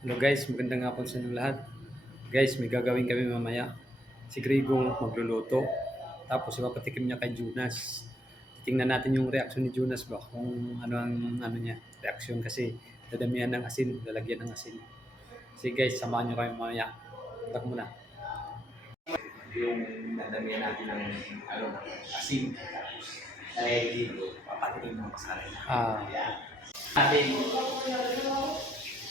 Hello guys, magandang hapon sa inyong lahat. Guys, may gagawin kami mamaya. Si Grigo magluluto. Tapos ipapatikim niya kay Jonas. Tingnan natin yung reaction ni Jonas ba kung ano ang ano niya, reaction kasi dadamihan ng asin, lalagyan ng asin. Sige guys, samahan niyo kami mamaya. Punta muna. Yung dadamihan natin ng asin. Dahil dito, papatikim ng pasarela. Atin.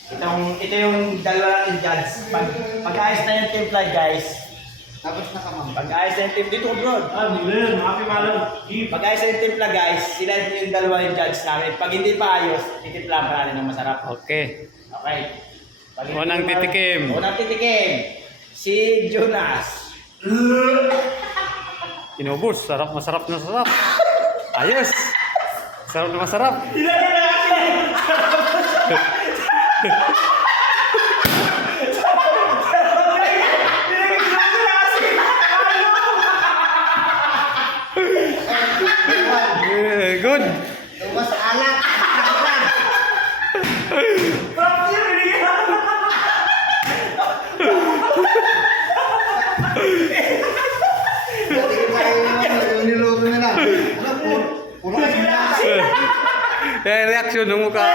Ito yung dalawa natin judge. Pag-ayos na yung timpla, guys. Tapos nakamam. Pag-ayos na yung timpla. Dito, bro. Nilin, happy malam. Pag-ayos na yung timpla, guys. Sila yung dalawa yung judge namin. Pag hindi pa ayos, titimpla pa natin ng masarap. Okay. Okay. Unang titikim. Unang titikim. Si Jonas. Inubos. Sarap, masarap na sarap. Ayos. Sarap na masarap. Good. Mas alat. Niluto na lang. Ano, puro asin na. Reaction ng mukha.